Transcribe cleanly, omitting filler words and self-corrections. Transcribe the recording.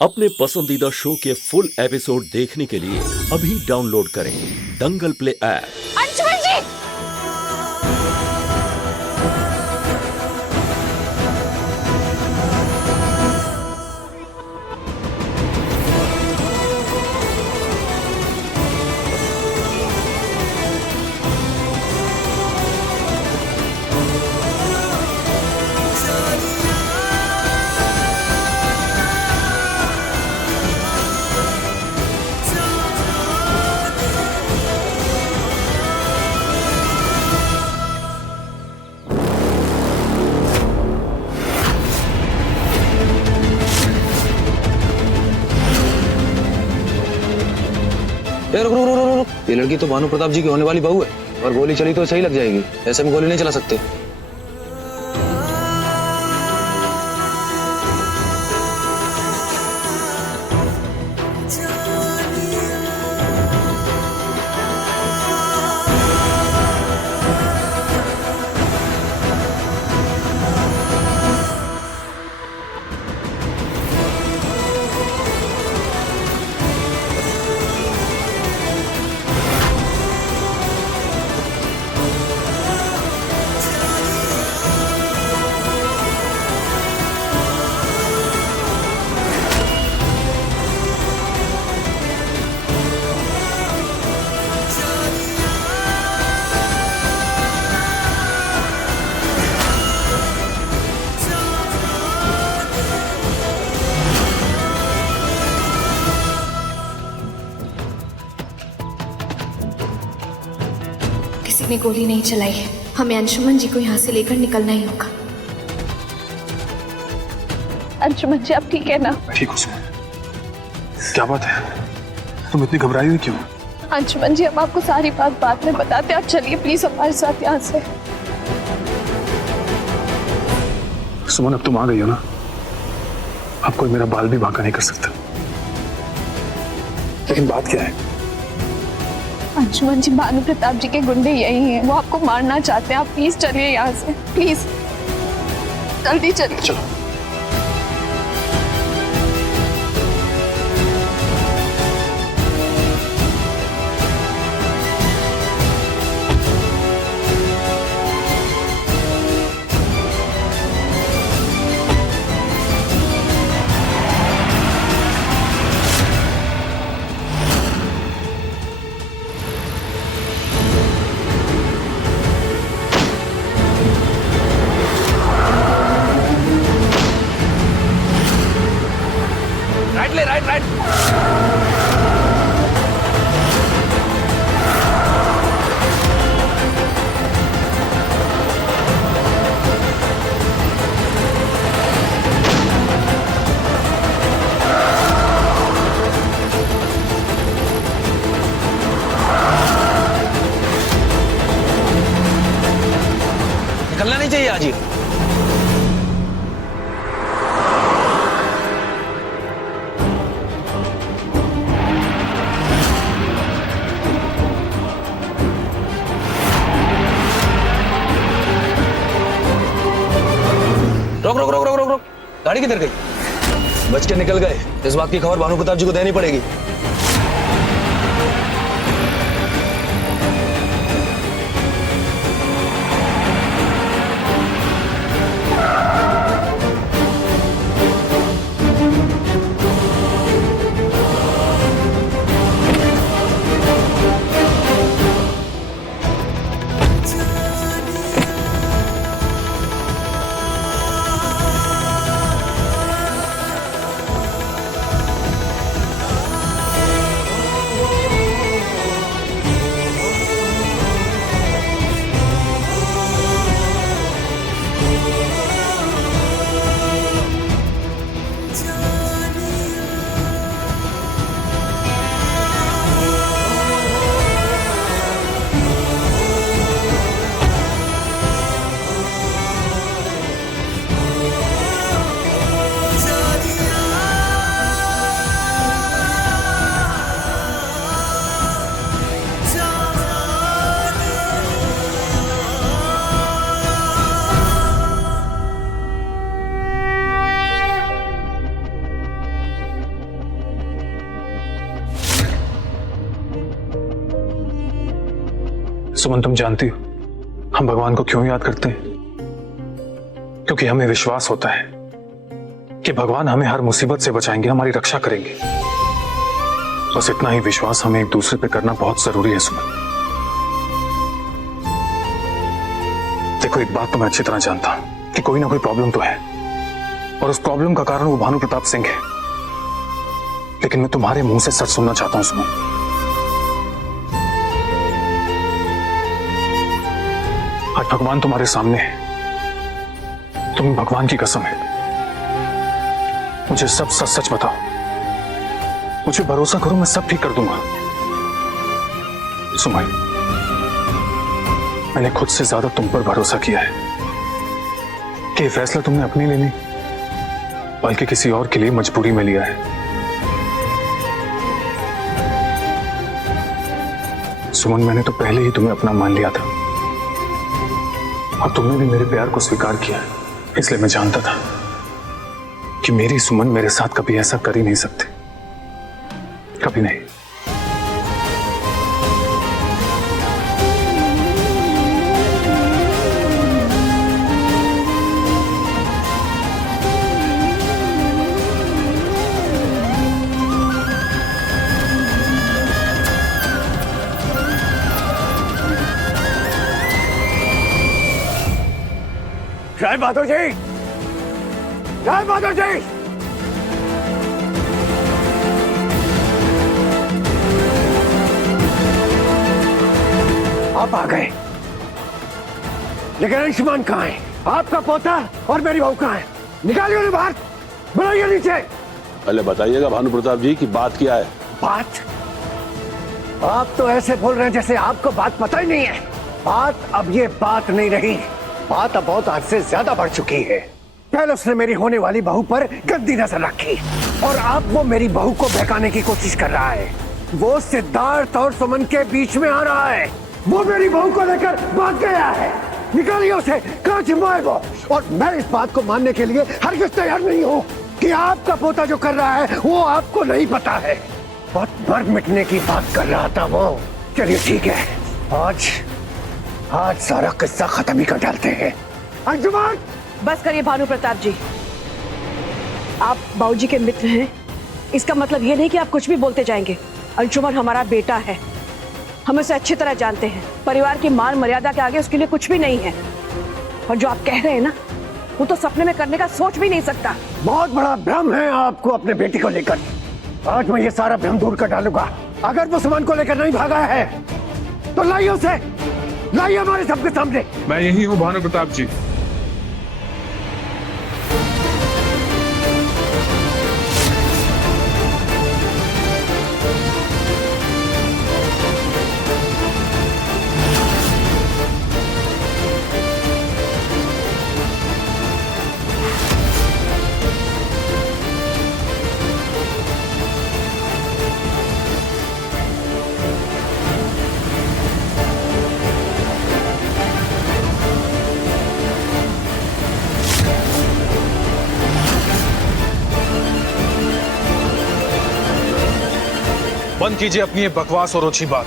अपने पसंदीदा शो के फुल एपिसोड देखने के लिए अभी डाउनलोड करें दंगल प्ले ऐप। अंशुमन जी! रुक रुक रुक रुक रुक। ये लड़की तो भानु प्रताप जी की होने वाली बहू है और गोली चली तो सही लग जाएगी। ऐसे में गोली नहीं चला सकते। किसी ने गोली नहीं चलाई है। हमें अंशुमन जी को यहाँ से लेकर निकलना ही होगा। अंशुमन जी, आप ठीक है ना? ठीक हूँ सुमन। क्या बात है, तुम इतनी घबराई हुई क्यों? अंशुमन जी, हम आपको सारी बात बाद में बताते हैं। आप चलिए प्लीज हमारे साथ यहाँ से। सुमन, अब तुम आ गई हो ना, अब कोई मेरा बाल भी बांका नहीं कर सकता। लेकिन बात क्या है? अंशुमन जी, भानु प्रताप जी के गुंडे यही हैं। वो आपको मारना चाहते हैं। आप प्लीज चलिए यहाँ से, प्लीज जल्दी चलिए। चलो। राइट ले, राइट राइट। निकलना नहीं चाहिए आज ही। रोक रोक रोक रोक रोक रोक। गाड़ी किधर गई? बच के निकल गए। इस बात की खबर भानु प्रताप जी को देनी पड़ेगी। सुमन, तुम जानती हो हम भगवान को क्यों याद करते हैं? क्योंकि हमें विश्वास होता है कि भगवान हमें हर मुसीबत से बचाएंगे, हमारी रक्षा करेंगे। बस इतना ही विश्वास हमें एक दूसरे पे करना बहुत जरूरी है सुमन। देखो, एक बात तो मैं अच्छी तरह जानता हूं कि कोई ना कोई प्रॉब्लम तो है, और उस प्रॉब्लम का कारण वो भानु प्रताप सिंह है। लेकिन मैं तुम्हारे मुंह से सच सुनना चाहता हूं सुमन। आज भगवान तुम्हारे सामने है, तुम्हें भगवान की कसम है, मुझे सब सच सच बताओ। मुझे भरोसा करो, मैं सब ठीक कर दूंगा। सुमन, मैंने खुद से ज्यादा तुम पर भरोसा किया है कि ये फैसला तुमने अपने लिए नहीं बल्कि किसी और के लिए मजबूरी में लिया है। सुमन, मैंने तो पहले ही तुम्हें अपना मान लिया था और तुमने भी मेरे प्यार को स्वीकार किया, इसलिए मैं जानता था कि मेरी सुमन मेरे साथ कभी ऐसा कर ही नहीं सकती, कभी नहीं। जय बहादुर जी, जय बहादुर जी। आप आ गए, लेकिन अंशुमान कहाँ है? आपका पोता और मेरी बहू कहाँ है? निकालिए उन्हें बाहर, बुलाइए नीचे। पहले बताइएगा भानु प्रताप जी की बात क्या है? बात? आप तो ऐसे बोल रहे हैं जैसे आपको बात पता ही नहीं है। बात अब ये बात नहीं रही, बात अब बहुत हद से ज्यादा बढ़ चुकी है। पहले उसने मेरी होने वाली बहू पर गंदी नजर रखी और अब वो मेरी बहू को बहकाने की कोशिश कर रहा है। वो सिद्धार्थ और सुमन के बीच में आ रहा है। वो मेरी बहू को लेकर भाग गया है। निकालिए उसे, कहाँ छिपा है वो? और मैं इस बात को मानने के लिए हरगिज़ तैयार नहीं हूँ कि आपका पोता जो कर रहा है वो आपको नहीं पता है। बहुत मर मिटने की बात कर रहा था वो। चलिए ठीक है, आज सारा किस्सा खत्म ही कर डालते हैं। अंजुमान, बस करिए भानु प्रताप जी, आप बाबूजी के मित्र हैं, इसका मतलब ये नहीं कि आप कुछ भी बोलते जाएंगे। अंशुमन हमारा बेटा है, हम उसे अच्छी तरह जानते हैं। परिवार की मान मर्यादा के आगे उसके लिए कुछ भी नहीं है। और जो आप कह रहे हैं ना, वो तो सपने में करने का सोच भी नहीं सकता। बहुत बड़ा भ्रम है आपको अपने बेटे को लेकर। आज मैं ये सारा भ्रम दूर कर डालूंगा। अगर वो सुमन को लेकर नहीं भागा है तो लाइए उसे, लाइए हमारे सबके सामने। मैं यही हूँ भानु प्रताप जी। बंद कीजिए अपनी ये बकवास और ओछी बात।